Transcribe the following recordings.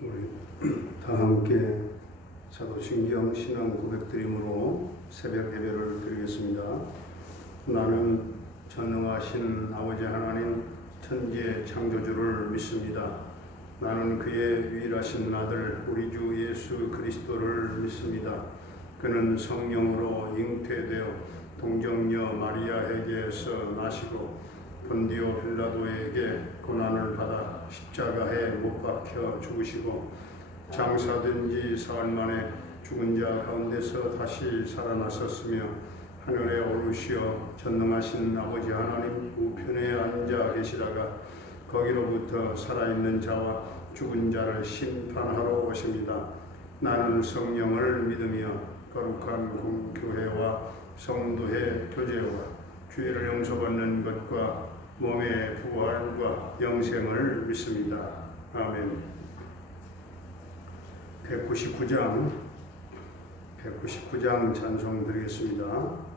우리 다 함께 사도신경 신앙 고백드림으로 새벽 예배를 드리겠습니다. 나는 전능하신 아버지 하나님 천지의 창조주를 믿습니다. 나는 그의 유일하신 아들 우리 주 예수 그리스도를 믿습니다. 그는 성령으로 잉태되어 동정녀 마리아에게서 나시고 본디오 빌라도에게 고난을 받아 십자가에 못 박혀 죽으시고 장사된 지 사흘 만에 죽은 자 가운데서 다시 살아나셨으며 하늘에 오르시어 전능하신 아버지 하나님 우편에 앉아 계시다가 거기로부터 살아있는 자와 죽은 자를 심판하러 오십니다. 나는 성령을 믿으며 거룩한 공교회와 성도의 교제와 죄를 용서받는 것과 몸의 부활과 영생을 믿습니다. 아멘. 199장 찬송 드리겠습니다.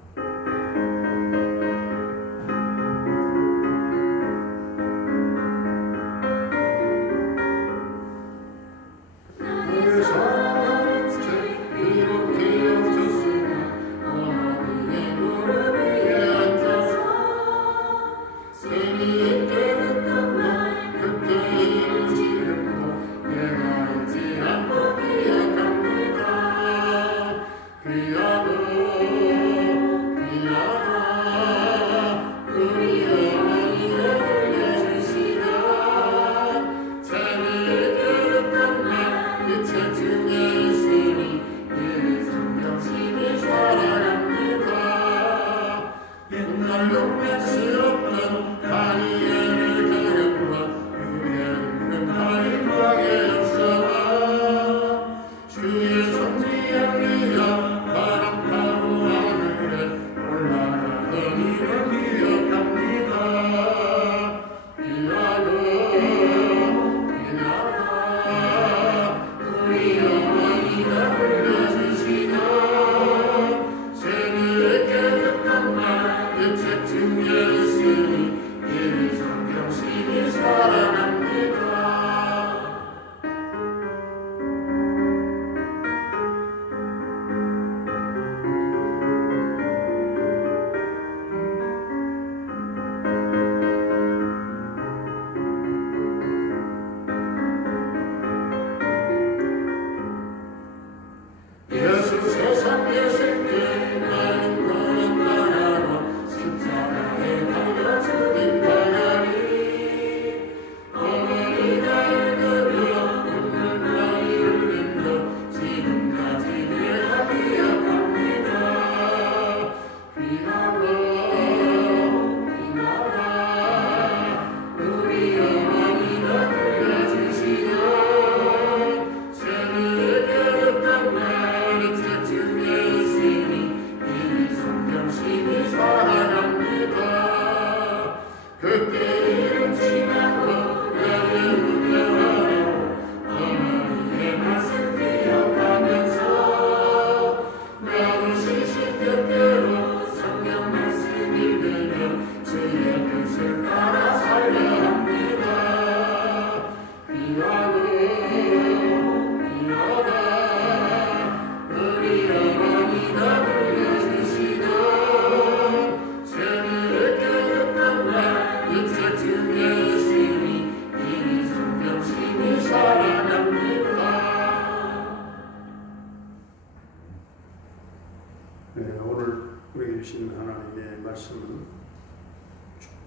오늘 우리에게 주신 하나님의 말씀은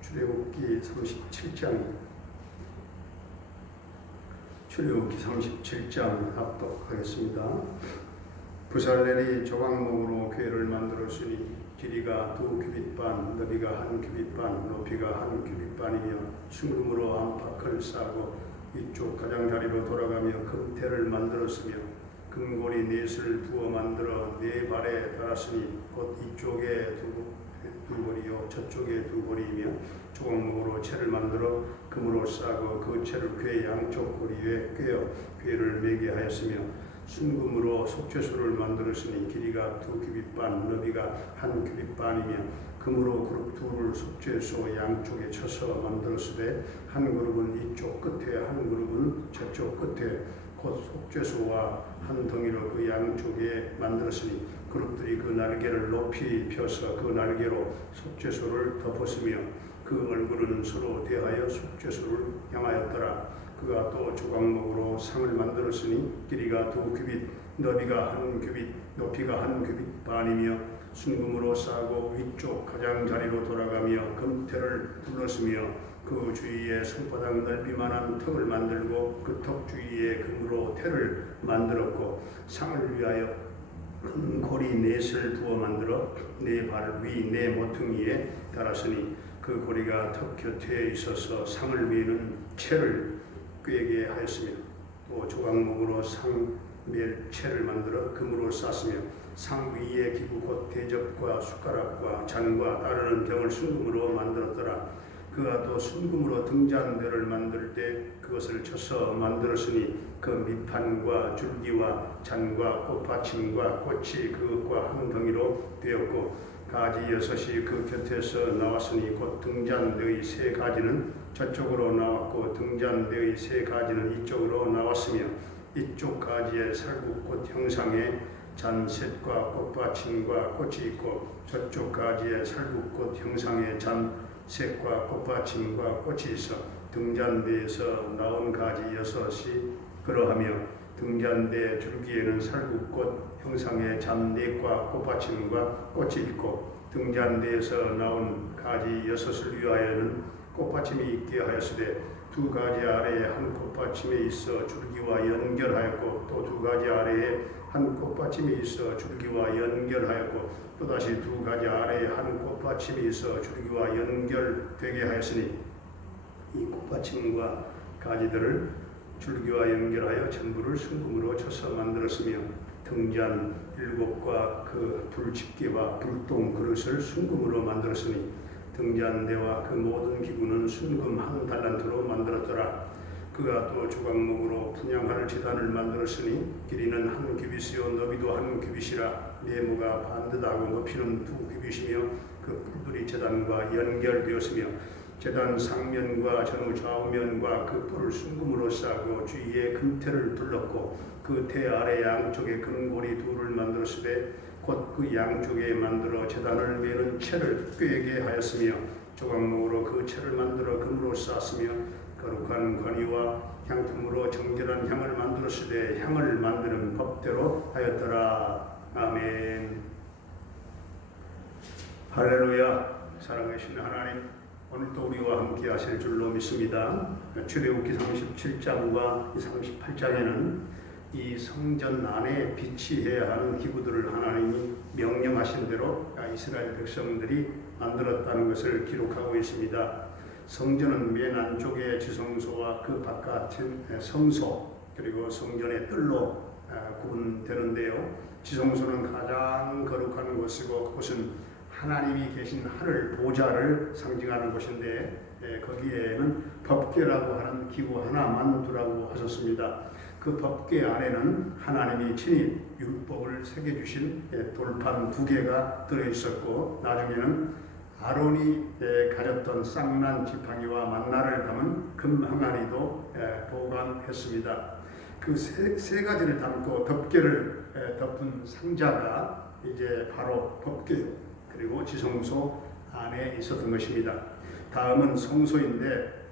출애굽기 37장입니다. 출애굽기 37장 합독하겠습니다. 부살렐이 조각목으로 궤를 만들었으니 길이가 2규빗 반, 너비가 1규빗 반, 높이가 1규빗 반이며 순금으로 안팎을 싸고 이쪽 가장자리로 돌아가며 금태를 만들었으며 금고리 넷을 부어 만들어 네 발에 달았으니 곧 이쪽에 두 고리요 저쪽에 두 고리이며 조각목으로 채를 만들어 금으로 싸고 그 채를 궤 양쪽 고리 위에 꿰어 궤를 매게 하였으며 순금으로 속죄소를 만들었으니 길이가 2규빗 반, 너비가 1규빗 반이며 금으로 그룹 둘을 속죄소 양쪽에 쳐서 만들었으되 한 그룹은 이쪽 끝에 한 그룹은 저쪽 끝에 곧 속죄소와 한 덩이로 그 양쪽에 만들었으니 그룹들이 그 날개를 높이 펴서 그 날개로 속죄소를 덮었으며 그 얼굴은 서로 대하여 속죄소를 향하였더라. 그가 또 조각목으로 상을 만들었으니 길이가 2규빗, 너비가 1규빗, 높이가 1규빗 반이며 순금으로 싸고 위쪽 가장자리로 돌아가며 금테를 둘렀으며 그 주위에 손바닥 넓이만한 턱을 만들고 그 턱 주위에 금으로 테를 만들었고 상을 위하여 큰 고리 넷을 부어 만들어 네 발 위 네 모퉁이에 달았으니 그 고리가 턱 곁에 있어서 상을 미는 채를 꿰게 하였으며 또 조각목으로 상멜채를 만들어 금으로 쌌으며 상 위에 기구 곧 대접과 숟가락과 잔과 따르는 병을 순금으로 만들었더라. 그가 또 순금으로 등잔대를 만들 때 그것을 쳐서 만들었으니 그 밑판과 줄기와 잔과 꽃받침과 꽃이 그것과 한 덩이로 되었고 가지 6이 그 곁에서 나왔으니 곧 등잔대의 3가지는 저쪽으로 나왔고 등잔대의 3가지는 이쪽으로 나왔으며 이쪽 가지에 살구꽃 형상의 잔셋과 꽃받침과 꽃이 있고 저쪽 가지에 살구꽃 형상의 잔셋과 꽃받침과 꽃이 있어 등잔대에서 나온 가지 6이 그러하며 등잔대 줄기에는 살구꽃 형상의 잔넷과 꽃받침과 꽃이 있고 등잔대에서 나온 가지 6을 위하여는 꽃받침이 있게 하였으되 2가지 아래에 한 꽃받침이 있어 줄기와 연결하였고 또 2가지 아래에 한 꽃받침이 있어 줄기와 연결하였고 또다시 2가지 아래에 한 꽃받침이 있어 줄기와 연결되게 하였으니 이 꽃받침과 가지들을 줄기와 연결하여 전부를 순금으로 쳐서 만들었으며 등잔 7과 그 불집게와 불똥 그릇을 순금으로 만들었으니 등잔대와 그 모든 기구는 순금 1달란트로 만들었더라. 그가 또 조각목으로 분향할 제단을 만들었으니 길이는 1규빗이요 너비도 1규빗이라 네모가 반듯하고 높이는 2규빗이며 그 뿔들이 제단과 연결되었으며 제단 상면과 전후 좌우면과 그 뿔을 순금으로 싸고 주위에 금테를 둘렀고 그 테 아래 양쪽에 금고리 2를 만들었으되 곧 그 양쪽에 만들어 제단을 매는 채를 꿰게 하였으며 조각목으로 그 채를 만들어 금으로 쌌으며 거룩한 관이와 향품으로 정결한 향을 만들었으되 향을 만드는 법대로 하였더라. 아멘. 할렐루야. 사랑하시는 하나님, 오늘도 우리와 함께 하실 줄로 믿습니다. 출애굽기 37장과 38장에는 이 성전 안에 비치해야 하는 기구들을 하나님이 명령하신 대로 이스라엘 백성들이 만들었다는 것을 기록하고 있습니다. 성전은 맨 안쪽에 지성소와 그 바깥은 성소 그리고 성전의 뜰로 구분되는데요. 지성소는 가장 거룩한 곳이고 그곳은 하나님이 계신 하늘 보좌를 상징하는 곳인데 거기에는 법궤라고 하는 기구 하나만 두라고 하셨습니다. 그 법궤 안에는 하나님이 친히 율법을 새겨주신 돌판 2개가 들어있었고 나중에는 아론이 가졌던 쌍난 지팡이와 만나를 담은 금 항아리도 보관했습니다. 그 세 가지를 담고 덮개를 덮은 상자가 이제 바로 법궤 그리고 지성소 안에 있었던 것입니다. 다음은 성소인데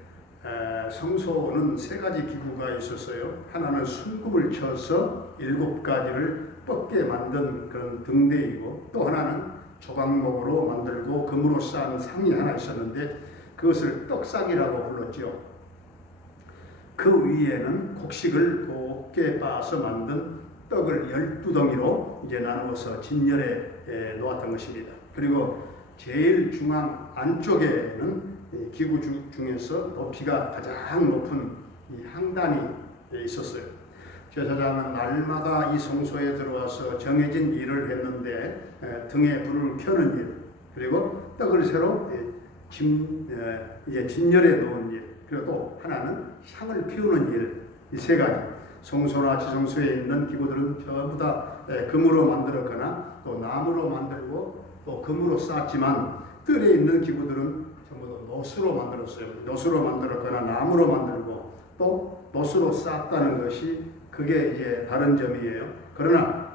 성소는 3가지 기구가 있었어요. 하나는 순금을 쳐서 7가지를 뻗게 만든 그런 등대이고 또 하나는 조각목으로 만들고 금으로 쌓은 상이 하나 있었는데 그것을 떡상이라고 불렀죠. 그 위에는 곡식을 곱게 빻아서 만든 떡을 12덩이로 이제 나누어서 진열에 놓았던 것입니다. 그리고 제일 중앙 안쪽에는 기구 중에서 높이가 가장 높은 이 향단이 있었어요. 제사장은 날마다 이 성소에 들어와서 정해진 일을 했는데 등에 불을 켜는 일, 그리고 떡을 새로 진열해 놓은 일, 그리고 또 하나는 향을 피우는 일, 이 3가지. 성소나 지성소에 있는 기구들은 전부 다 금으로 만들었거나 또 나무로 만들고 또 금으로 쌓았지만 뜰에 있는 기구들은 전부 다 노수로 만들었어요. 노수로 만들었거나 나무로 만들고 또 노수로 쌓았다는 것이 그게 이제 다른 점이에요. 그러나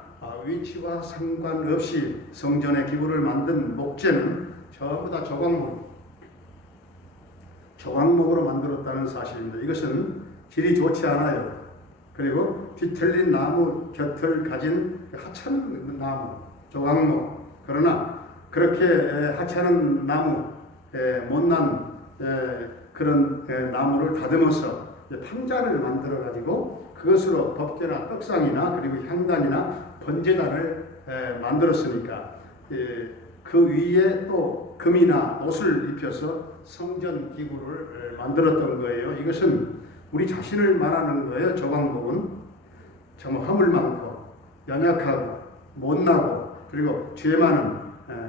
위치와 상관없이 성전의 기구를 만든 목재는 전부 다 조각목으로 만들었다는 사실입니다. 이것은 질이 좋지 않아요. 그리고 뒤틀린 나무 곁을 가진 하찮은 나무, 조각목. 그러나 그렇게 하찮은 나무, 못난 그런 나무를 다듬어서 판자를 만들어 가지고 그것으로 법궤나 떡상이나 그리고 향단이나 번제단을 만들었으니까 그 위에 또 금이나 옷을 입혀서 성전 기구를 만들었던 거예요. 이것은 우리 자신을 말하는 거예요. 조각목은 정말 허물 많고 연약하고 못나고 그리고 죄 많은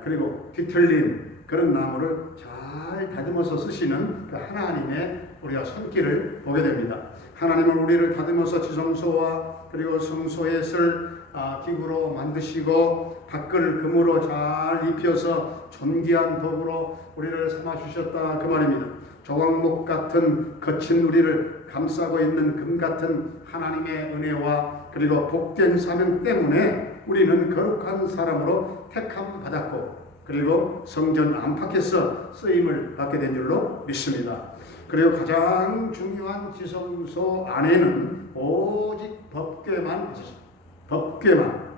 그리고 뒤틀린 그런 나무를 잘 다듬어서 쓰시는 그 하나님의 우리가 손길을 보게 됩니다. 하나님은 우리를 다듬어서 지성소와 그리고 성소에 쓸 기구로 만드시고 밖을 금으로 잘 입혀서 존귀한 도구로 우리를 삼아주셨다 그 말입니다. 조각목 같은 거친 우리를 감싸고 있는 금 같은 하나님의 은혜와 그리고 복된 사명 때문에 우리는 거룩한 사람으로 택함 받았고 그리고 성전 안팎에서 쓰임을 받게 된 줄로 믿습니다. 그리고 가장 중요한 지성소 안에는 오직 법궤만 있었습니다. 법궤만.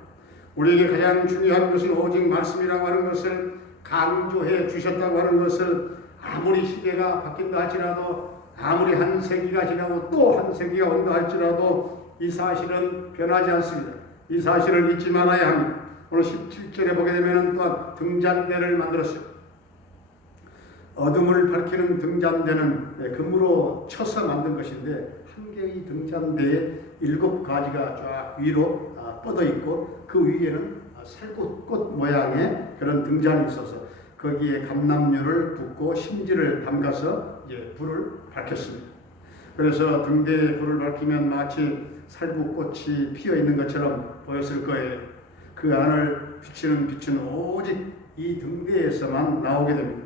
우리에게 가장 중요한 것은 오직 말씀이라고 하는 것을 강조해 주셨다고 하는 것을 아무리 시대가 바뀐다 할지라도 아무리 한 세기가 지나고 또 한 세기가 온다 할지라도 이 사실은 변하지 않습니다. 이 사실을 잊지 말아야 합니다. 오늘 17절에 보게 되면 또한 등잔대를 만들었어요. 어둠을 밝히는 등잔대는 금으로 쳐서 만든 것인데 한 개의 등잔대에 7가지가 쫙 위로 뻗어 있고 그 위에는 살구꽃 모양의 그런 등잔이 있어서 거기에 감람류를 붓고 심지를 담가서 불을 밝혔습니다. 그래서 등대에 불을 밝히면 마치 살구꽃이 피어 있는 것처럼 보였을 거예요. 그 안을 비치는 빛은 오직 이 등대에서만 나오게 됩니다.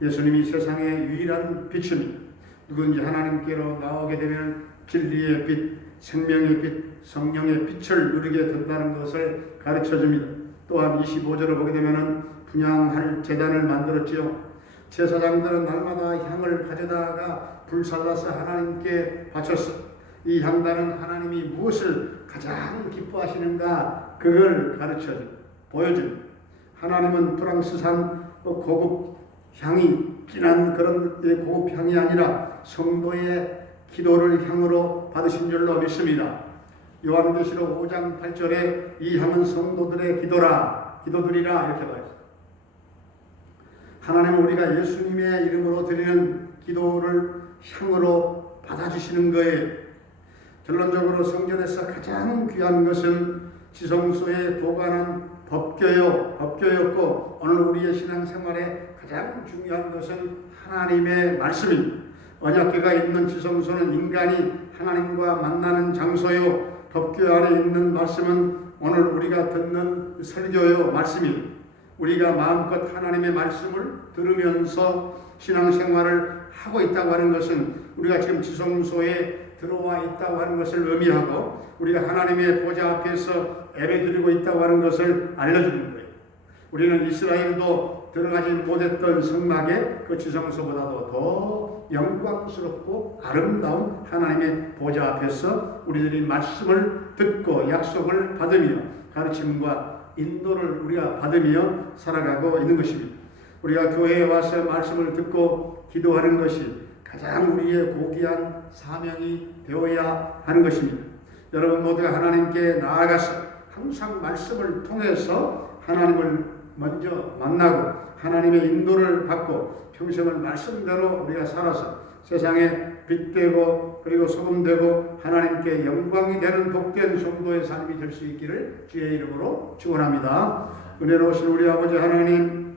예수님이 세상의 유일한 빛입니다. 누구든지 하나님께로 나오게 되면 진리의 빛, 생명의 빛, 성령의 빛을 누리게 된다는 것을 가르쳐줍니다. 또한 25절을 보게 되면 분향할 제단을 만들었지요. 제사장들은 날마다 향을 가져다가 불살라서 하나님께 바쳤어. 이 향단은 하나님이 무엇을 가장 기뻐하시는가 그걸 가르쳐줍니다. 보여줍니다. 하나님은 프랑스산 고급 향이 진한 그런 고급 향이 아니라 성도의 기도를 향으로 받으신 줄로 믿습니다. 요한계시록 5장 8절에 이 향은 성도들의 기도들이라 이렇게 말했습니다. 하나님은 우리가 예수님의 이름으로 드리는 기도를 향으로 받아주시는 거예요. 결론적으로 성전에서 가장 귀한 것은 지성소에 보관한 법궤였고 오늘 우리의 신앙생활에 가장 중요한 것은 하나님의 말씀입니다. 언약궤가 있는 지성소는 인간이 하나님과 만나는 장소요. 법궤 안에 있는 말씀은 오늘 우리가 듣는 설교요 말씀입니다. 우리가 마음껏 하나님의 말씀을 들으면서 신앙생활을 하고 있다고 하는 것은 우리가 지금 지성소에 들어와 있다고 하는 것을 의미하고 우리가 하나님의 보좌 앞에서 예배드리고 있다고 하는 것을 알려주는 거예요. 우리는 이스라엘도 들어가지 못했던 성막에 그 지성소보다도 더 영광스럽고 아름다운 하나님의 보좌 앞에서 우리들이 말씀을 듣고 약속을 받으며 가르침과 인도를 우리가 받으며 살아가고 있는 것입니다. 우리가 교회에 와서 말씀을 듣고 기도하는 것이 가장 우리의 고귀한 사명이 되어야 하는 것입니다. 여러분 모두가 하나님께 나아가서 항상 말씀을 통해서 하나님을 먼저 만나고 하나님의 인도를 받고 평생을 말씀대로 우리가 살아서 세상에 빛되고 그리고 소금되고 하나님께 영광이 되는 복된 성도의 삶이 될 수 있기를 주의 이름으로 축원합니다. 은혜로우신 우리 아버지 하나님,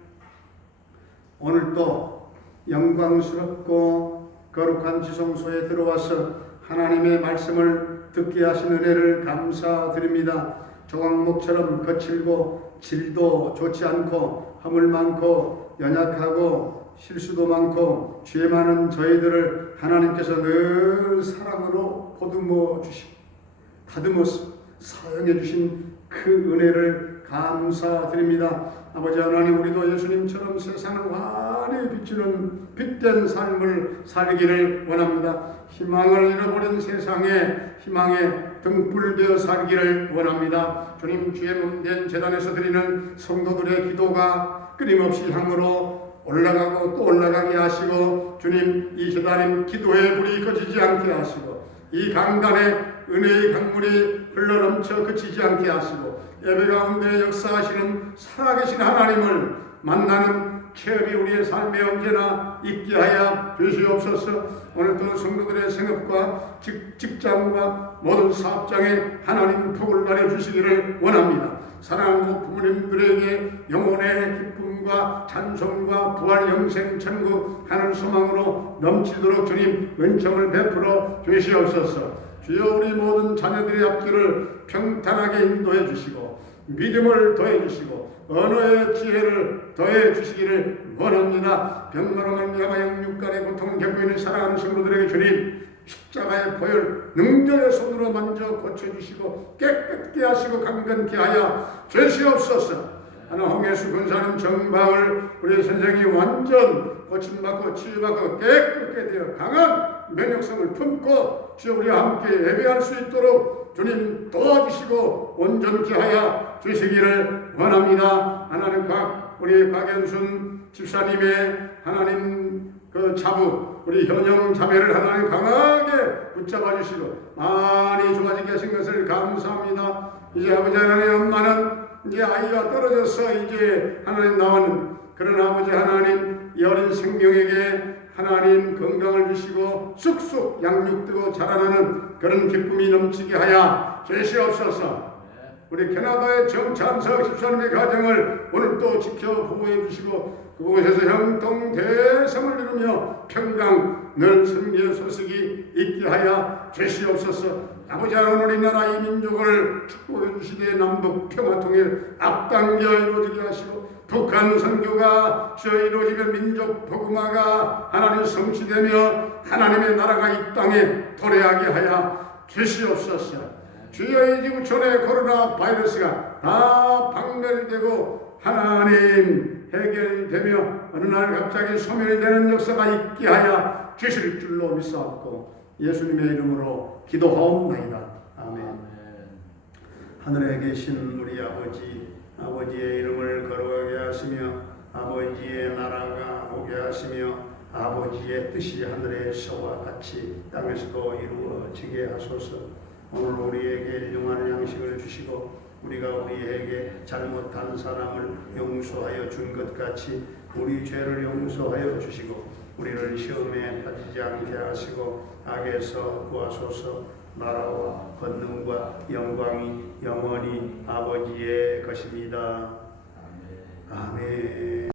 오늘도 영광스럽고 거룩한 지성소에 들어와서 하나님의 말씀을 듣게 하신 은혜를 감사드립니다. 조각목처럼 거칠고 질도 좋지 않고 허물 많고 연약하고 실수도 많고 죄 많은 저희들을 하나님께서 늘 사랑으로 보듬어 주시고 다듬어서 사용해 주신 그 은혜를 감사드립니다. 아버지 하나님, 우리도 예수님처럼 세상을 환히 비추는 빛된 삶을 살기를 원합니다. 희망을 잃어버린 세상에 희망의 등불 되어 살기를 원합니다. 주님, 주의 몸된 제단에서 드리는 성도들의 기도가 끊임없이 향으로 올라가고 또 올라가게 하시고, 주님, 이 제단인 기도의 불이 꺼지지 않게 하시고, 이 강단에 은혜의 강물이 흘러넘쳐 그치지 않게 하시고, 예배 가운데 역사하시는 살아계신 하나님을 만나는 체험이 우리의 삶에 언제나 있게 하여 주시옵소서. 오늘도 성도들의 생업과 직장과 모든 사업장에 하나님 복을 내려주시기를 원합니다. 사랑하는 부모님들에게 영혼의 기쁨과 찬송과 부활 영생 천국 하늘 소망으로 넘치도록 주님 은총을 베풀어 주시옵소서. 주여, 우리 모든 자녀들의 앞길을 평탄하게 인도해 주시고 믿음을 더해 주시고 언어의 지혜를 더해 주시기를 원합니다. 병마로 말미암아 영육간의 고통을 겪고 있는 사랑하는 성도들에게 주님 십자가의 보혈 능력의 손으로 만져 고쳐주시고 깨끗게 하시고 강건케 하여 주시옵소서. 하나 홍해수 근사는 정방을 우리 선생이 완전 고침받고 치유받고 깨끗게 되어 강한 면역성을 품고 주여 우리와 함께 예배할 수 있도록 주님 도와주시고 온전케 하여 주시기를 원합니다. 하나님, 우리 박연순 집사님의 하나님 그 자부, 우리 현영 자매를 하나님 강하게 붙잡아 주시고 많이 좋아지게 하신 것을 감사합니다. 이제 아버지 하나님, 엄마는 이제 아이가 떨어져서 이제 하나님 나왔는, 그러나 아버지 하나님, 이 어린 생명에게 하나님 건강을 주시고 쑥쑥 양육되고 자라나는 그런 기쁨이 넘치게 하여 주시옵소서. 우리 캐나다의 정찬석 집사님의 가정을 오늘 또 지켜 보호해 주시고 그곳에서 형통 대성을 이루며 평강 늘 승리의 소식이 있게 하여 주시옵소서. 아버지 하나님, 우리나라 이 민족을 축복해 주시되 남북 평화통일 앞당겨 이루어지게 하시고 북한 선교가 주여 이루어지며 민족 복음화가 하나님 성취되며 하나님의 나라가 이 땅에 도래하게 하여 주시옵소서. 주여, 이 지구촌의 코로나 바이러스가 다 박멸되고 하나님 해결되며 어느 날 갑자기 소멸이 되는 역사가 있게 하여 주실 줄로 믿사옵고 예수님의 이름으로 기도하옵나이다. 아멘. 하늘에 계신 우리 아버지의 이름을 거룩하게 하시며 아버지의 나라가 오게 하시며 아버지의 뜻이 하늘에서와 같이 땅에서도 이루어지게 하소서. 오늘 우리에게 일용할 양식을 주시고 우리가 우리에게 잘못한 사람을 용서하여 준 것 같이 우리 죄를 용서하여 주시고 우리를 시험에 빠지지 않게 하시고 악에서 구하소서. 나라와 권능과 영광이 영원히 아버지의 것입니다. 아멘.